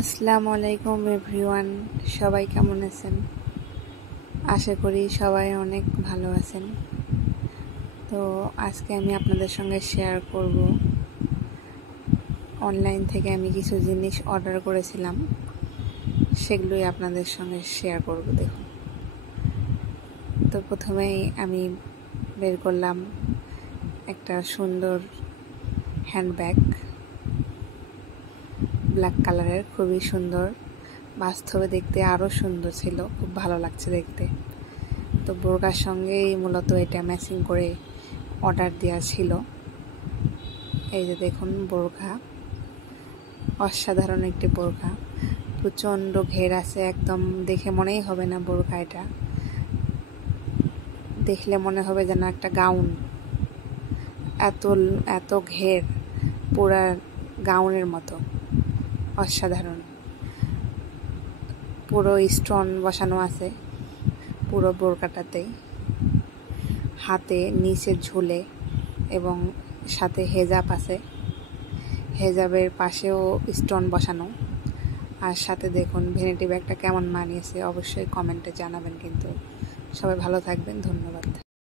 আসসালামু আলাইকুম এভরিওয়ান, সবাই কেমন আছেন? আশা করি সবাই অনেক ভালো আছেন। তো আজকে আমি আপনাদের সঙ্গে শেয়ার করব অনলাইন থেকে আমি কিছু জিনিস অর্ডার করেছিলাম, সেগুলোই আপনাদের সঙ্গে শেয়ার করব। দেখুন, তো প্রথমেই আমি বের করলাম একটা সুন্দর হ্যান্ডব্যাগ, ব্ল্যাক কালারের, খুবই সুন্দর। বাস্তবে দেখতে আরও সুন্দর ছিল, খুব ভালো লাগছে দেখতে। তো বোরকার সঙ্গেই মূলত এটা ম্যাচিং করে অর্ডার দেওয়া ছিল। এই যে দেখুন, বোরকা, অসাধারণ একটি বোরকা, প্রচণ্ড ঘের আছে, একদম দেখে মনেই হবে না বোরকা। এটা দেখলে মনে হবে যেন একটা গাউন, এত এত ঘের, পুরা গাউনের মতো, অসাধারণ। পুরো স্টোন বসানো আছে পুরো বোরকাটাতেই, হাতে নিচে ঝুলে, এবং সাথে হেজাব আছে, হেজাবের পাশেও স্টোন বসানো। আর সাথে দেখুন ভ্যানিটি ব্যাগটা কেমন মানিয়েছে, অবশ্যই কমেন্টে জানাবেন। কিন্তু সবাই ভালো থাকবেন, ধন্যবাদ।